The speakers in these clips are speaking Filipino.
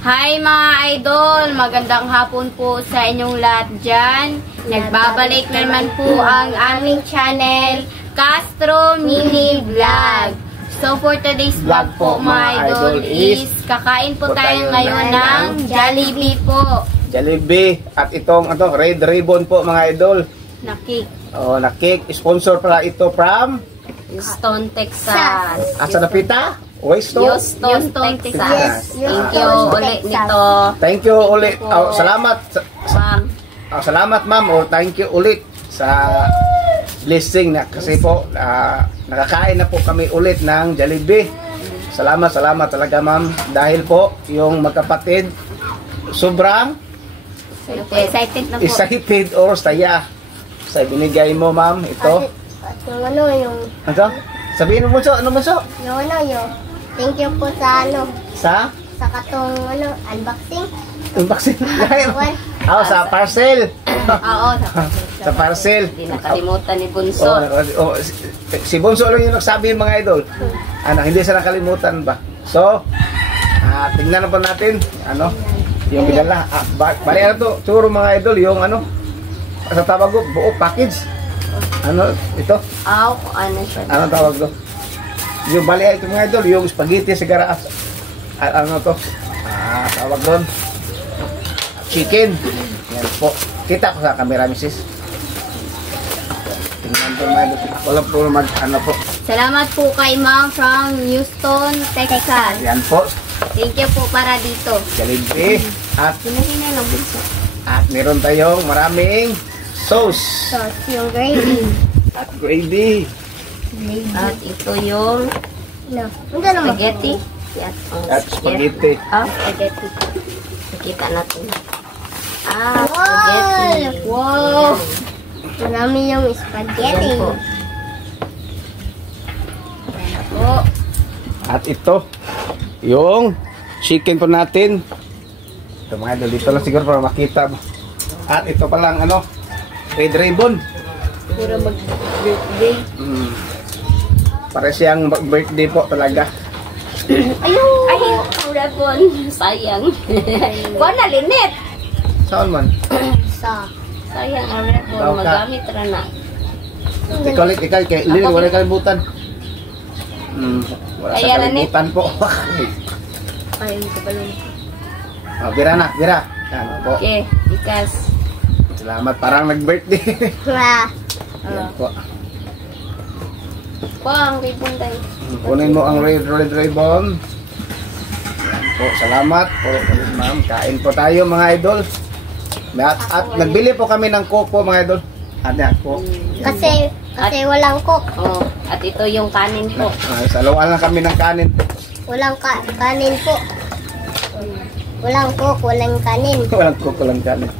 Hi mga idol! Magandang hapon po sa inyong lahat dyan. Nagbabalik naman po ang aming channel, Castro Mini Vlog. So for today's vlog po mga idol is kakain po tayo ngayon ng Jollibee po. Jollibee at itong red ribbon po mga idol. Na cake. Oh, na cake. Sponsor pala ito from Houston, Texas. Asa na pita? Houston, Texas. Thank you ulit nito. Thank you ulit. Oh, salamat. Ma'am. Oh, salamat ma'am. Oh, thank you ulit sa blessing na kasi po nakakain na po kami ulit ng Jollibee. Salamat talaga ma'am dahil po yung magkapatid sobrang Excited na po. excited or saya sa binigay mo ma'am ito. Yung Ano? Sabihin mo so, ano mo so? yung thank you po sa Sa katong unboxing. unboxing. Oh, sa parcel. Oo, Sa parcel. Hindi nakalimutan ni Bunso. Si Bunso lang yung nagsabi mga idol. Hindi siya nakalimutan ba? So, tingnan na po natin yung pinala. Bali to, turo mga idol yung sa tawag ko, buo package. Ito? Ano siya? Ano tawag to? Yung bali ito mga idol, yung spaghetti sigara. Tawag doon. Chicken. Yan po. Kita ko sa camera, Mrs. Tingnan po mga idol. Wala po po. Salamat po kay Ma'am from Houston, Texas. Yan po. Thank you po para dito. Jollibee. Hinahinay lang Bunso. At meron tayong maraming sauce. So, yung gravy. At gravy. At ito yung spaghetti. Yes, At spaghetti. Spaghetti. Nakita natin. Wow! Spaghetti. Wow! Marami yung spaghetti. Yan po. Ayan po. At ito, yung chicken po natin. Ito mga idol, dito lang siguro para makita mo. At ito palang red ribbon. Pura mag-birthday. Para siyang birthday po talaga. Ayun! Ay, ribbon. Sayang. Kuha na, Linet. Saan man? Sayang ang ribbon. Magamit ra na. Ikaw, kay Lili, wala kalimutan. Wala Ayan, sa kalimutan po. Ayun, kabalong. Bira na, bira. Yan po. Okay, ikas. Salamat, parang nag-birthday. Yan po. Ang ribbon tayo. Kunin mo ang red ribbon. Yan po, salamat po ma'am. Kain po tayo mga idol. At nagbili po kami ng coke po mga idol. Yan po. Kasi walang cook. At ito yung kanin po. Saluan lang kami ng kanin po. Walang kanin po. Walang cook, walang kanin. Walang coke, walang kanin.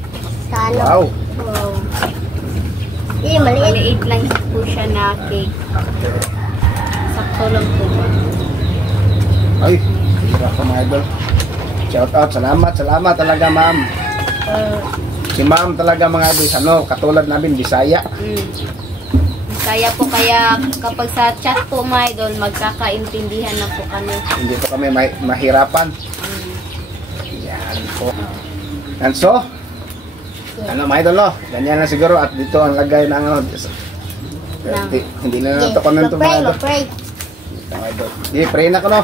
Sa Wow. Wow. Maliit. Maliit lang po siya na cake. Sakto lang po ba? Ay, hirap po mga idol. Shout out, salamat talaga ma'am. Si ma'am talaga mga idol, katulad namin, Bisaya. Bisaya po kaya kapag sa chat po mga idol, magkakaintindihan na po kami. Hindi po kami mahirapan. Yan po. And so, mga idol, ganyan na siguro at dito ang lagay ng hindi na nato comment mga idol. Pray. Di, pray na ko no.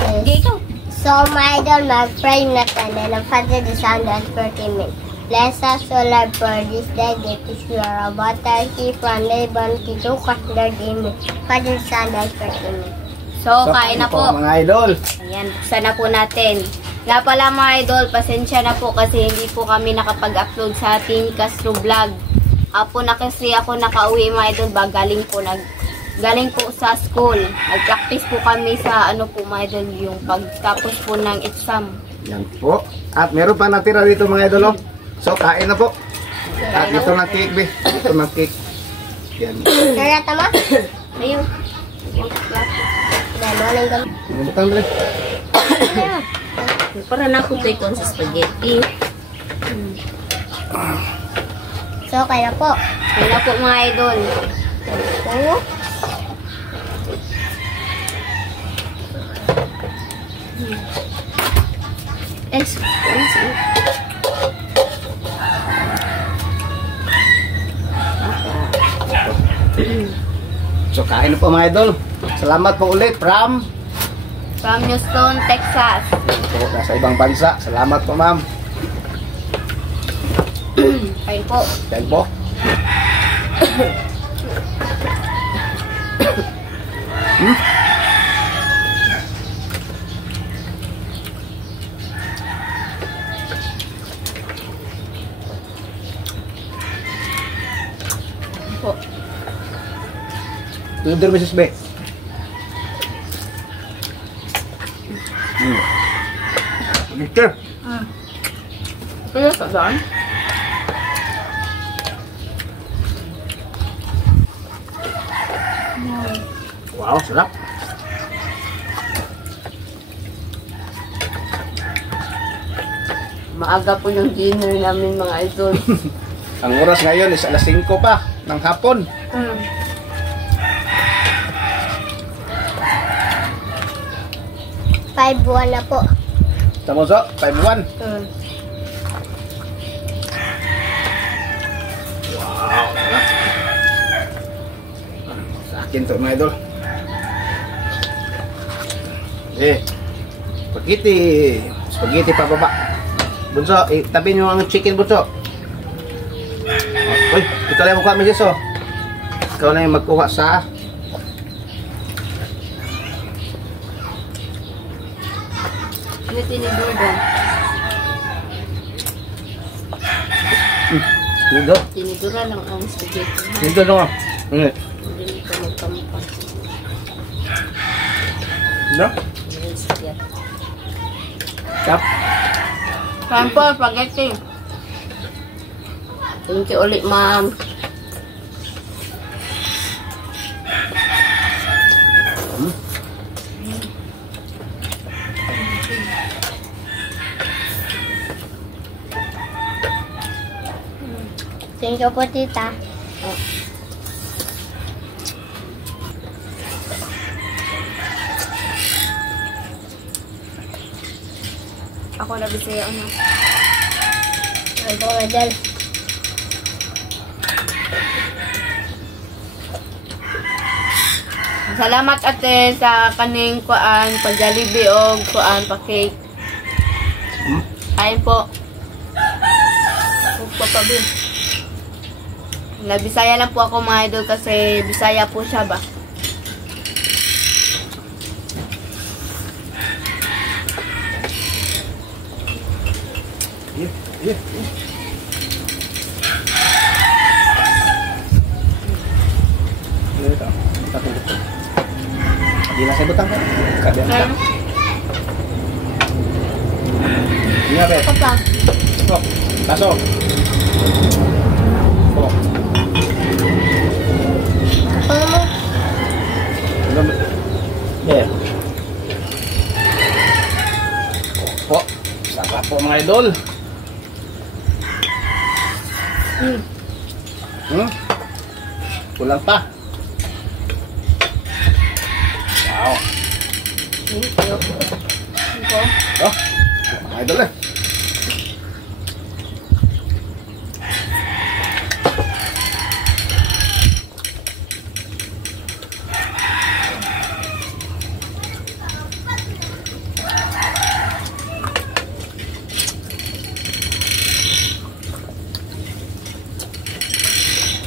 Okay, ikaw. So, my idol, mag-pray na tayo ng Father, the Son, and Spirit. Amen. Bless us, O Lord, for this day. Give us your water, keep from labor, to Lord. Amen. Father, Son, and Spirit. Amen. So, kain na po. Mga idol. Ayan, buksan na po natin. Nga pala mga idol, pasensya na po kasi hindi po kami nakapag-upload sa ating Castro Vlog. Na kasi ako nakauwi mga idol ba, galing po sa school. Nag-practice po kami sa mga idol, yung pagtapos po ng exam. Yan po. At meron pa natira dito mga idol. So, kain na po. At dito ng cake, be. Dito ng cake. Yan. Kaya tama? Ayun. Butang dali. Para na ako tayo sa spaghetti. So, kaya po. Kaya po mga idol. Expensive. So kain na po mga idol. Salamat po ulit from Houston, Texas. po, nasa ibang bansa. Salamat po ma'am. Kain po. Kain po. Po. Tudor Mrs. B. Victor. Ano ka doon? Wow, sarap. Maaga po yung dinner namin mga idol. Ang oras ngayon is alas 5 pa ng hapon. Mm. Five buwan na po. Tamo so, 5-1. Mm. Wow, sarap. Sa akin to mga idol. Spaghetti. Spaghetti pa baba. Bunso, tabi nyo ang chicken bunso. Uy, ikaw lang mukha mo Jess oh. Ikaw na yung magkuha sa Ano tinidor doon? Dito. Tinidora lang ang spaghetti. Ha? Dito no. Ini. Hindi nito magkamukha. No? Yung spaghetti. Tap. Kain po, spaghetti. Thank you ulit, ma'am. Thank you po, tita. Ako na bisaya na. Ay po, Madal. Salamat ate sa kaning kuan, pag-Jollibee o kuan, pa-cake. Kain po. Papabi. Bisaya lang po ako mga idol kasi Bisaya po siya ba? Yeah. Dito. Tapos dito. Di na sa butang ka. Kada. Iya, be. Papa. Oh, taso. Oh. Yeah. Po, sarap po mga idol. Kulang pa. Wow. Thank you. Oh, mga idol eh.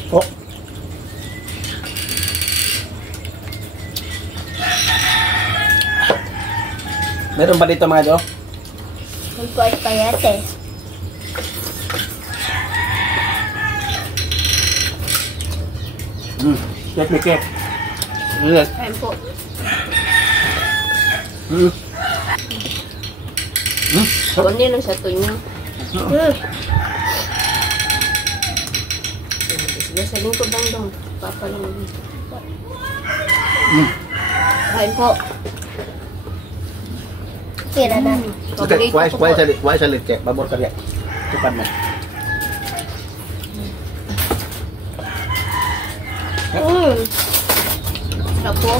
Oh. Meron ba dito mga idol? Hindi po ay payate. Cake, may cake. Yes. Kain po. Kunin lang sa tunyo. Sige, sa lingkod lang dong. Papa lang. Kain po. Tira na. Okay, Paborito ko po. kuha sa litche. Babor ka riyan. Tupan mo. Sarap po.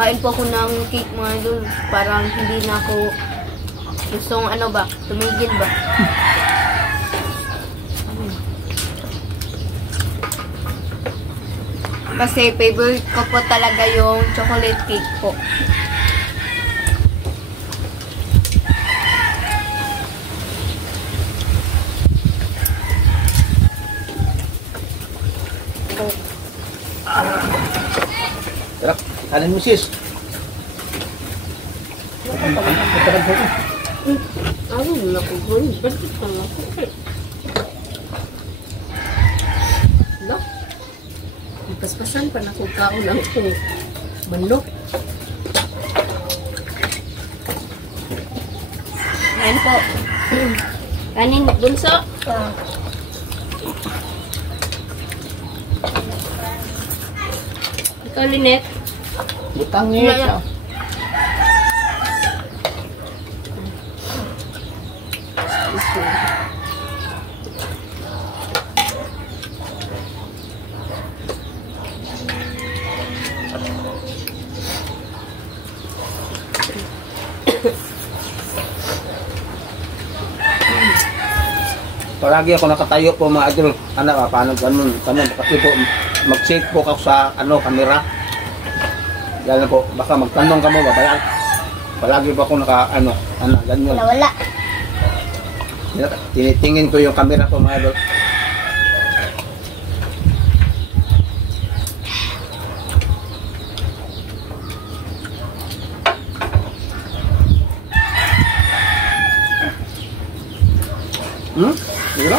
Kain po ako ng cake mga idol. Parang hindi na ako gustong ano ba, tumigil ba. Kasi favorite ko po talaga yung chocolate cake po. Sarap. Kanin mo sis. Ano na ko boy? Bakit ka na ko? No? Paspasan pa na ko kaon ang ko. Manok. Ayan po. Kanin bunso. Ikaw, Lynette. Butang niya siya. Palagi ako nakatayo po mga idol. Anak, paano ganun? Kasi po, mag-shake po ako sa camera. Yan po, baka magtanong ka mo, babayag. Palagi po ako ganyan. Wala. Tinitingin ko yung camera po mga idol. Diba?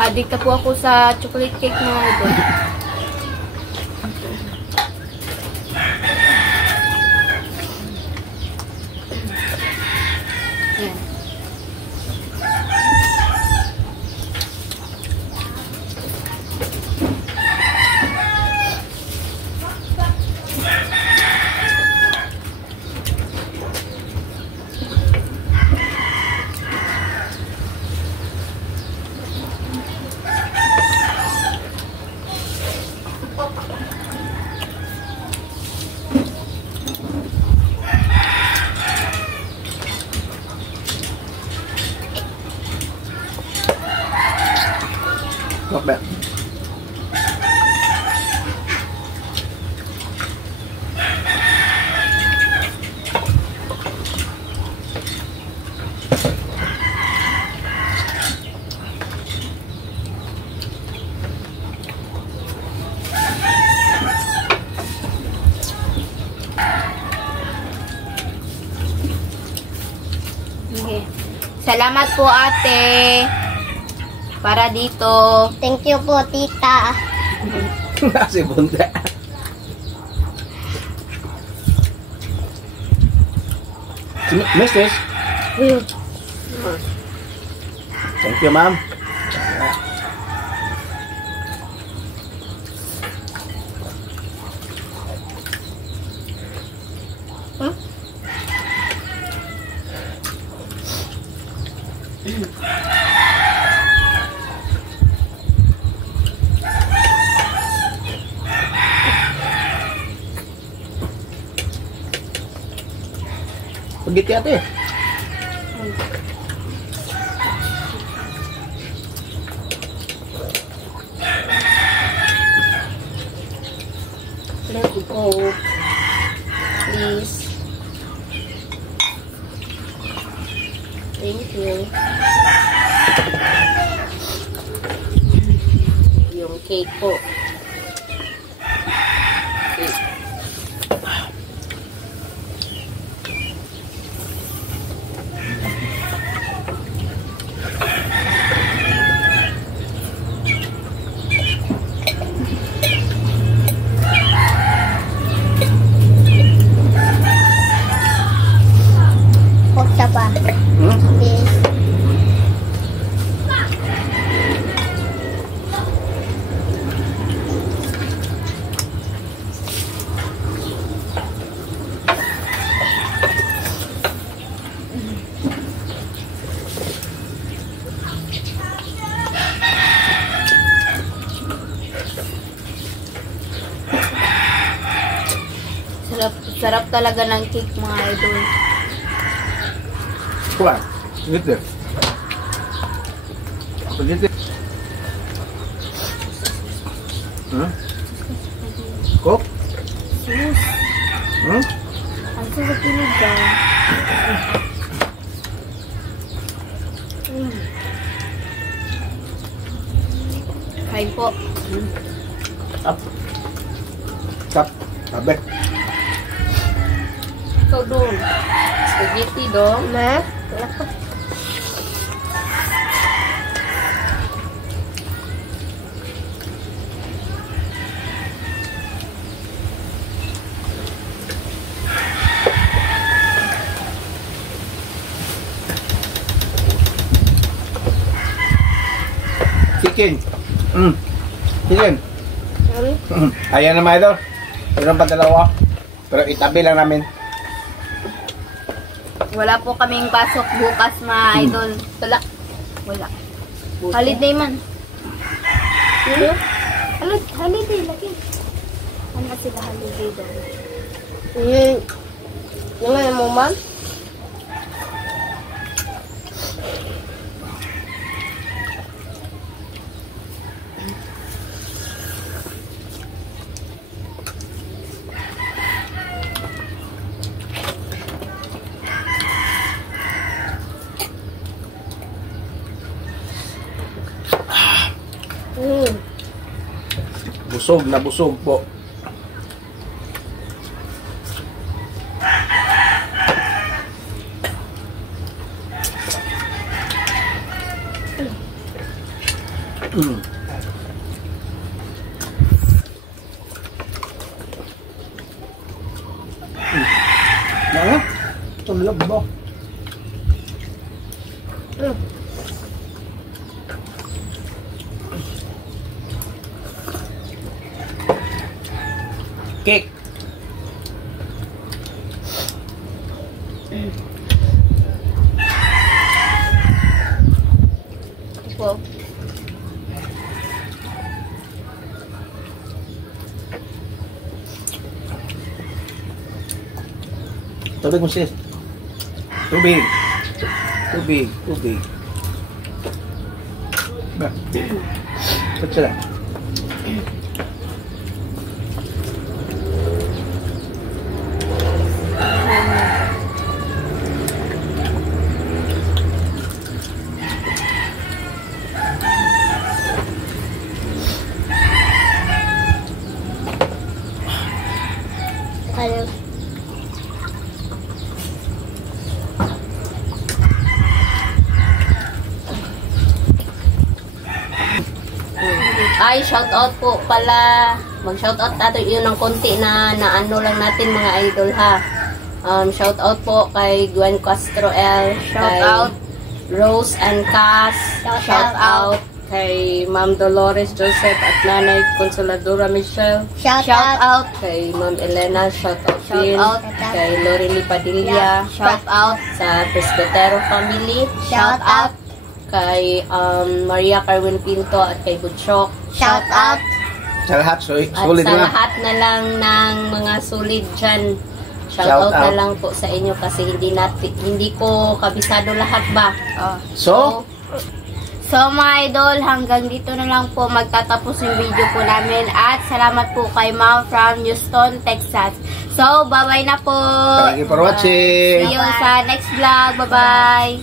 Addict na po ako sa chocolate cake mga idol. Ayan. Not bad. Okay. Salamat po ate. Para dito. Thank you po, tita. Si Bunda. Mistress. Thank you, ma'am. Pagiti ate. Let it go. Please. Thank you. Yung cake po. Okay. Isa pa. Please. Sarap talaga ng cake mga idol. Kuha. Gitu. Begitu. Kok? Sus. Ang sarap pinig ka. Kain po. Up. Tap. Tabe. Ikaw doon. Spaghetti dong. Ma? Chicken. Chicken. Ayan na mga idol. Meron pa dalawa. Pero itabi lang namin. Wala po kaming pasok bukas mga idol. Wala. Holiday man. Holiday lagi. Ano sila holiday doon? Yung ano mo, ma'am? Busog na busog po. Nah, tulog ba? Cake. Po. Tubig mo sis. Tubig. Tubig. Tubig. Ba. Ba't sila? Ano? Ay, shout out po pala. Mag-shout out natin yun ng konti na ano lang natin mga idol ha. Shout out po kay Gwen Castro L. Shout kay out. Rose and Cass. Shout out. Kay Ma'am Dolores Joseph at Nanay Consoladora Michelle. Shout out. Kay Ma'am Elena, shout out Shout din. out. Kay Lorely Padilla, Shout out. sa Presbytero family. Shout out. Kay Maria Carwin Pinto at kay Butchok. Shout out. Sa lahat, At solid sa na. lahat na lang ng mga solid dyan. Shout Shout out na out. lang po sa inyo kasi hindi ko kabisado lahat ba. So, mga idol, hanggang dito na lang po magtatapos yung video po namin at salamat po kay Ma'am from Houston, Texas. So, bye-bye na po. thank you for watching. See you sa next vlog. Bye-bye.